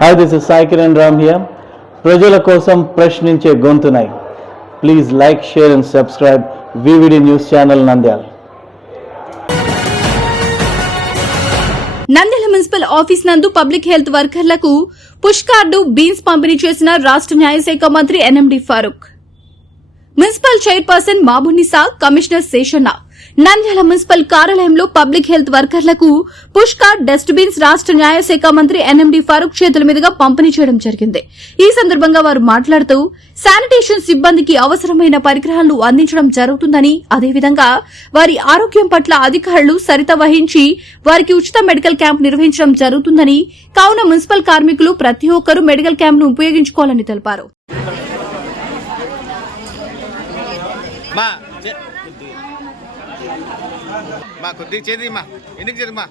Hi this is Sai Kiran Ram here ప్రజల కోసం ప్రశ్నించే గొంతునై. Please like share and subscribe VVD news channel Nandyal Nandyal municipal office నందు public health వర్కర్లకు push cart bins పంపిణీ చేసిన రాష్ట్ర న్యాయశాఖ మంత్రి NMD Farooq. Municipal chairperson Mabunisa commissioner Seshanna. Nandyal municipal కార్యాలయంలో పబ్లిక్ హెల్త్ వర్కర్లకు పుష్ కార్డ్ డస్ట్ బిన్స్ రాష్ట్ర న్యాయశాఖ మంత్రి ఎన్ఎండి ఫరూక్ చేతుల మీదుగా పంపిణీ చేయడం జరిగింది. ఈ సందర్భంగా వారు మాట్లాడుతూ శానిటేషన్ సిబ్బందికి అవసరమైన పరికరాలను అందించడం జరుగుతుందని అదేవిధంగా వారి ఆరోగ్యం పట్ల అధికారులు సరిత వహించి వారికి ఉచిత మెడికల్ క్యాంప్ నిర్వహించడం జరుగుతుందని కావున మున్సిపల్ కార్మికులు ప్రతి ఒక్కరూ మెడికల్ క్యాంప్ను ఉపయోగించుకోవాలని తెలిపారు. మా చే- మా కొద్దిగా చేది మా ఎందుకు చేది మా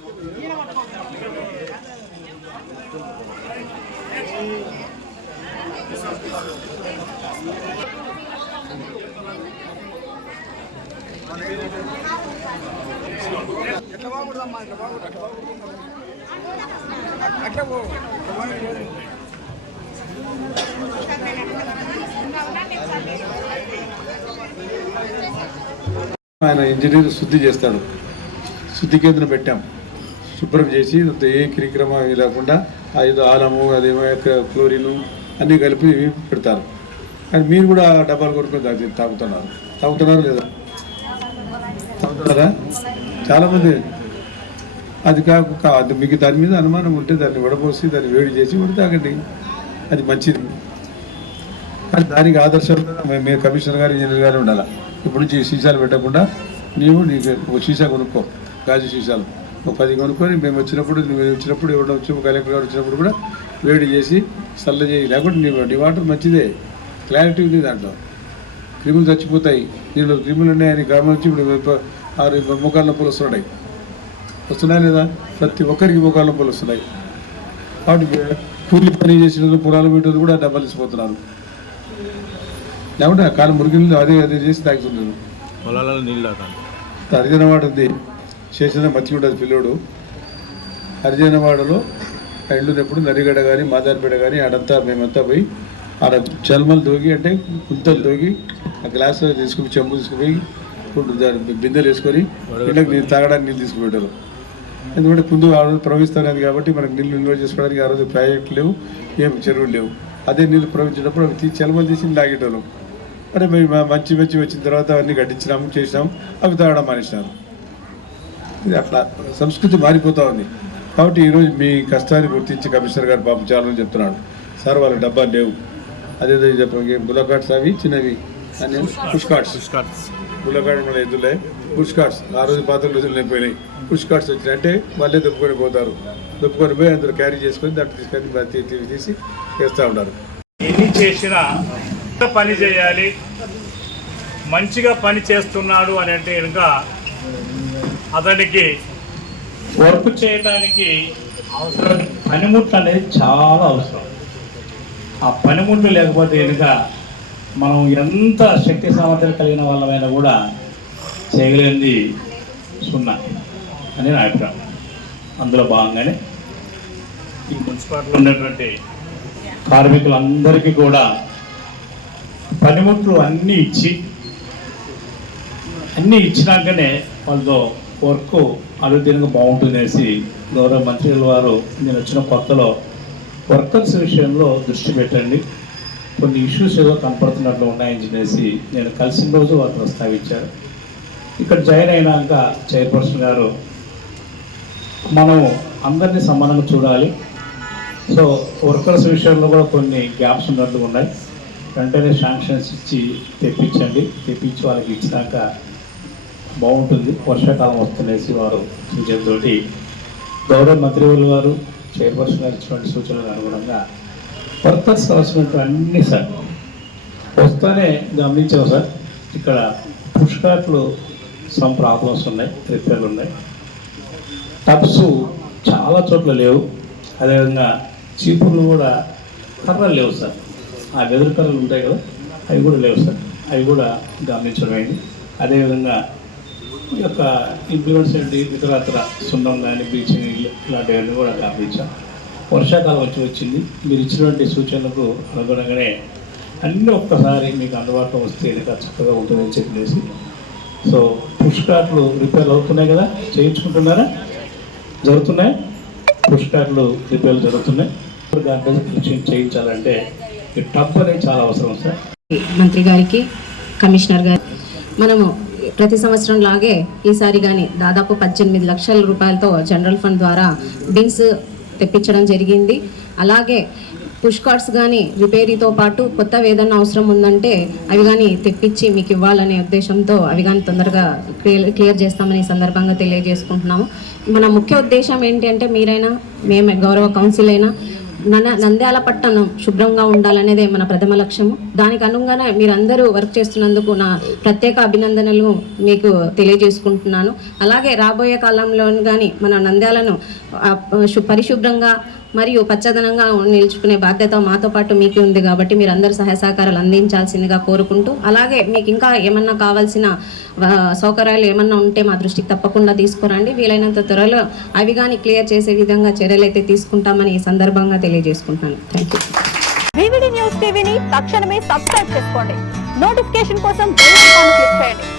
ఆయన ఇంజనీర్ శుద్ధి చేస్తాడు. శుద్ధి కేంద్రం పెట్టాం. శుభ్రం చేసి ఏ క్రిక్రమ లేకుండా ఆ ఏదో ఆలము అదేమో యొక్క క్లోరిన్ అన్నీ కలిపి పెడతారు. కానీ మీరు కూడా డబ్బాలు కొనుక్కొని తాగు తాగుతున్నారు. తాగుతున్నారు లేదా? తాగుతున్నారా? చాలామంది అది కాక అది మీకు దాని మీద అనుమానం ఉంటే దాన్ని వడపోసి దాన్ని వేడి చేసి కూడా తాగండి. అది మంచిది. కానీ దానికి ఆదర్శంగా మేము మీరు కమిషనర్ గారు ఇంజనీర్ గారు ఉండాలి? ఇప్పుడు నుంచి సీసాలు పెట్టకుండా నీవు నీకు ఒక సీసా కొనుక్కో గాజు సీసాలు. ఒక పది కొనుక్కొని మేము వచ్చినప్పుడు నువ్వు వచ్చినప్పుడు ఎవరు వచ్చి కలెక్టర్ గారు వచ్చినప్పుడు కూడా వేడి చేసి చల్ల చేయి. లేకుంటే నీ నీ వాటర్ మంచిదే. క్లారిటీ ఉంది దాంట్లో. క్రిములు చచ్చిపోతాయి. దీనిలో క్రిములు ఉన్నాయని గ్రామం నుంచి ఇప్పుడు ఆరు ముఖాల నొప్పులు వస్తున్నాయి. వస్తున్నాయి లేదా? ప్రతి ఒక్కరికి ముఖాల నొప్పులు వస్తున్నాయి. కాబట్టి కూలి పని చేసిన వాళ్ళు, పొలాలు పెట్టేది కూడా డబ్బులు ఇచ్చిపోతున్నారు. లేకుంటే కాలం మురిగిళ్ళు అదే అదే చేసి తాగుతున్నారు పొలాలలో నీళ్ళు అవుతాను హరిజనవాడ ఉంది చేసిన మంచిగా ఉంటుంది పిల్లోడు. హరిజనవాడలో ఎండునప్పుడు నరిగడ కానీ మాదారిపేట కానీ ఆడంతా మేమంతా పోయి ఆడ చల్మలు దోగి అంటే కుంతలు దోగి ఆ గ్లాసులో తీసుకుని చెంబు తీసుకుపోయి ఇప్పుడు దాని బిందెలు వేసుకొని ఇళ్ళకి నీళ్ళు తాగడానికి నీళ్ళు తీసుకుపెట్టారు ఎందుకంటే కుందు ఆ రోజు ప్రవహిస్తున్నది కాబట్టి మనకు నీళ్ళు నిల్వ చేసుకోవడానికి ఆ రోజు ప్రాజెక్టులు లేవు ఏం చెరువులు లేవు. అదే నీళ్ళు ప్రవహించినప్పుడు అవి తీసి చలమలు తీసి తాగేటోళ్ళం. మరి మంచి మంచి వచ్చిన తర్వాత అవన్నీ గడ్డించినాము చేసినాము అవి తాగడం మానేసినారు. ఇది అట్లా సంస్కృతి మారిపోతా ఉంది. కాబట్టి ఈరోజు మీ కష్టాన్ని గుర్తించి కమిషనర్ గారు పాపం చాలా చెప్తున్నాడు సార్ వాళ్ళ డబ్బాలు లేవు. అదేదో చెప్పండి బుల్లకాట్స్ అవి చిన్నవి. అని పుష్ కార్డ్స్ బుల్లకాట్ మన ఎదులే పుష్ కార్డ్స్ ఆ రోజు పాత రోజులు లేకపోయినాయి. పుష్ కార్డ్స్ వచ్చినాయి. అంటే వాళ్ళే దొప్పుకొని పోతారు. దొప్పుకొని పోయి అందులో క్యారీ చేసుకొని దాంట్లో తీసుకొని తీసి వేస్తూ ఉంటారు ఎన్ని చేసినా పని చేయాలి. మంచిగా పని చేస్తున్నాడు అని అంటే కనుక అతనికి వర్క్ చేయడానికి అవసరం పనిముట్లు అనేది చాలా అవసరం. ఆ పనిముట్లు లేకపోతే కనుక మనం ఎంత శక్తి సామర్థ్యం కలిగిన వాళ్ళమైనా కూడా చేయగలిగింది సున్నా అని నా అభిప్రాయం. అందులో భాగంగానే ఈ మున్సిపాలిటీలో ఉన్నటువంటి కార్మికులందరికీ కూడా పనిముట్లు అన్నీ ఇచ్చి అన్నీ ఇచ్చినాకనే వాళ్ళతో వర్క్ ఆరోగ్యంగా బాగుంటుందనేసి గౌరవ మంత్రుల వారు నేను వచ్చిన కొత్తలో వర్కర్స్ విషయంలో దృష్టి పెట్టండి. కొన్ని ఇష్యూస్ ఏదో కనపడుతున్నట్లు ఉన్నాయని చెప్పేసి నేను కలిసిన రోజు వారు ప్రస్తావించారు. ఇక్కడ జాయిన్ అయినాక చైర్పర్సన్ గారు మనం అందరినీ సమానంగా చూడాలి. సో వర్కర్స్ విషయంలో కూడా కొన్ని గ్యాప్స్ ఉన్నట్లు ఉన్నాయి. వెంటనే శాంక్షన్స్ ఇచ్చి తెప్పించండి. తెప్పించి వాళ్ళకి ఇచ్చినాక బాగుంటుంది. వర్షాకాలం వస్తుందనేసి వారు సూచనతో గౌరవ మంత్రివర్యులు గారు చైర్పర్సన్ గారు ఇచ్చినటువంటి సూచనలకు అనుగుణంగా వర్కర్స్ అవసరమైనటువంటి అన్ని సార్. వస్తానే గమనించాం సార్. ఇక్కడ పుష్కాట్లు సమ్ ప్రాబ్లమ్స్ ఉన్నాయి రిపేర్లు ఉన్నాయి. టబ్స్ చాలా చోట్ల లేవు. అదేవిధంగా చీపుర్లు కూడా కర్రలు లేవు సార్. ఆ వెదురు కర్రలు ఉంటాయి కదా అవి కూడా లేవు సార్. అవి కూడా గమనించడం అదేవిధంగా ఈ యొక్క ఇంప్లిమెంట్స్ ఏంటి ఇతరత్ర సున్నం కానీ బ్లీచింగ్ ఇలాంటివన్నీ కూడా గమనించాం. వర్షాకాలం వచ్చి వచ్చింది. మీరు ఇచ్చినటువంటి సూచనలకు అనుగుణంగానే అన్నీ ఒక్కసారి మీకు అందుబాటులో వస్తే ఇంకా చక్కగా ఉంటుందని చెప్పేసి. సో పుష్ కార్ట్లు అవుతున్నాయి కదా? చేయించుకుంటున్నారా? జరుగుతున్నాయి? పుష్ కార్ట్లు రిపేర్లు జరుగుతున్నాయి. దాని కలెక్షన్ చేయించాలంటే ఈ టబ్ అనేది చాలా అవసరం సార్. మంత్రి గారికి కమిషనర్ గారు మనము ప్రతి సంవత్సరం లాగే ఈసారి కానీ దాదాపు పద్దెనిమిది లక్షల రూపాయలతో జనరల్ ఫండ్ ద్వారా బిన్స్ తెప్పించడం జరిగింది. అలాగే పుష్ కార్డ్స్ కానీ రిపేరీతో పాటు కొత్త ఏదైనా అవసరం ఉందంటే అవి కానీ తెప్పించి మీకు ఇవ్వాలనే ఉద్దేశంతో అవి కానీ తొందరగా క్లియర్ క్లియర్ చేస్తామని ఈ సందర్భంగా తెలియజేసుకుంటున్నాము. మన ముఖ్య ఉద్దేశం ఏంటి అంటే మీరైనా మేమే గౌరవ కౌన్సిల్ అయినా నన నంద్యాల పట్టణం శుభ్రంగా ఉండాలనేదే మన ప్రథమ లక్ష్యము. దానికి అనుగుణంగానే మీరందరూ వర్క్ చేస్తున్నందుకు నా ప్రత్యేక అభినందనలు మీకు తెలియజేసుకుంటున్నాను. అలాగే రాబోయే కాలంలో కానీ మన నంద్యాలను పరిశుభ్రంగా మరియు పచ్చదనంగా నిలుచుకునే బాధ్యత మాతో పాటు మీకు ఉంది కాబట్టి మీరు అందరు సహాయ సహకారాలు అందించాల్సిందిగా కోరుకుంటూ అలాగే మీకు ఇంకా ఏమన్నా కావాల్సిన సౌకర్యాలు ఏమన్నా ఉంటే మా దృష్టికి తప్పకుండా తీసుకురండి. వీలైనంత త్వరలో అవి కానీ క్లియర్ చేసే విధంగా చర్యలు అయితే తీసుకుంటామని ఈ సందర్భంగా తెలియజేసుకుంటున్నాను. థ్యాంక్ యూ వివిడి న్యూస్ టీవీని తక్షణమే సబ్స్క్రైబ్ చేసుకోండి. నోటిఫికేషన్ కోసం క్లిక్ చేయండి.